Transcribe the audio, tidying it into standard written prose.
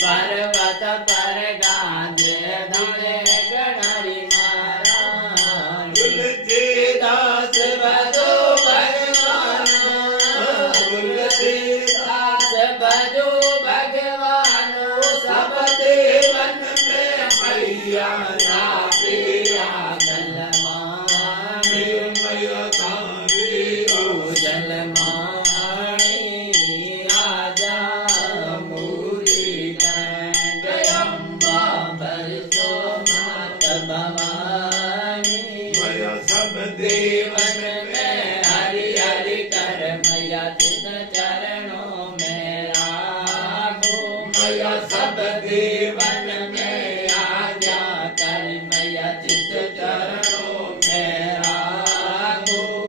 पर्वत पर गांजे धौले गणारी महारानी तुलसीदास भजो भगवान तुलसीदास भजो भगवान सब देवन में मैया ना प्रिया जलमानी मैया तारी ओ जलमानी आजा देवन में हरि हरि कर मैया चित